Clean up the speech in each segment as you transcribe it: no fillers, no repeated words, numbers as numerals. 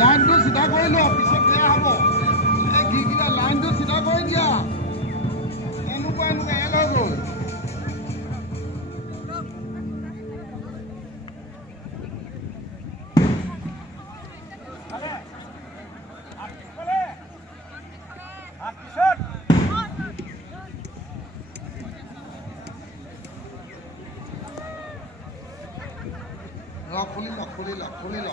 লাইনটো চিধা কৰি লোৱা, পিছত বেয়া হ'ব। এই ঘিকেইটা লাইনটো চিধা কৰি দিয়া। এনেকুৱা এল হৈ গ'ল। খুলি ল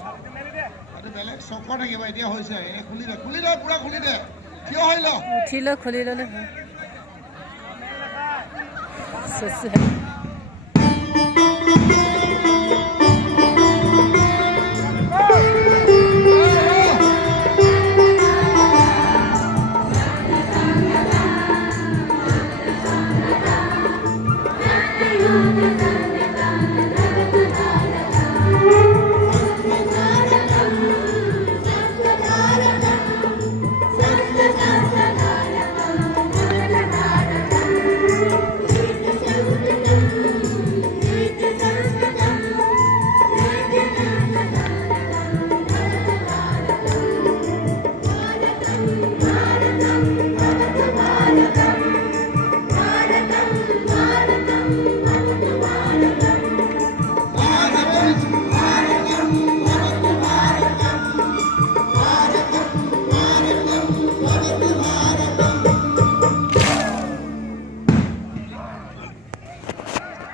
এইটো বেলেগ চকৰ থাকিব এতিয়া হৈছে এই খুলি দে পুৰা খুলি দে থিয় হৈ ল উঠি ল খুলি ল'লে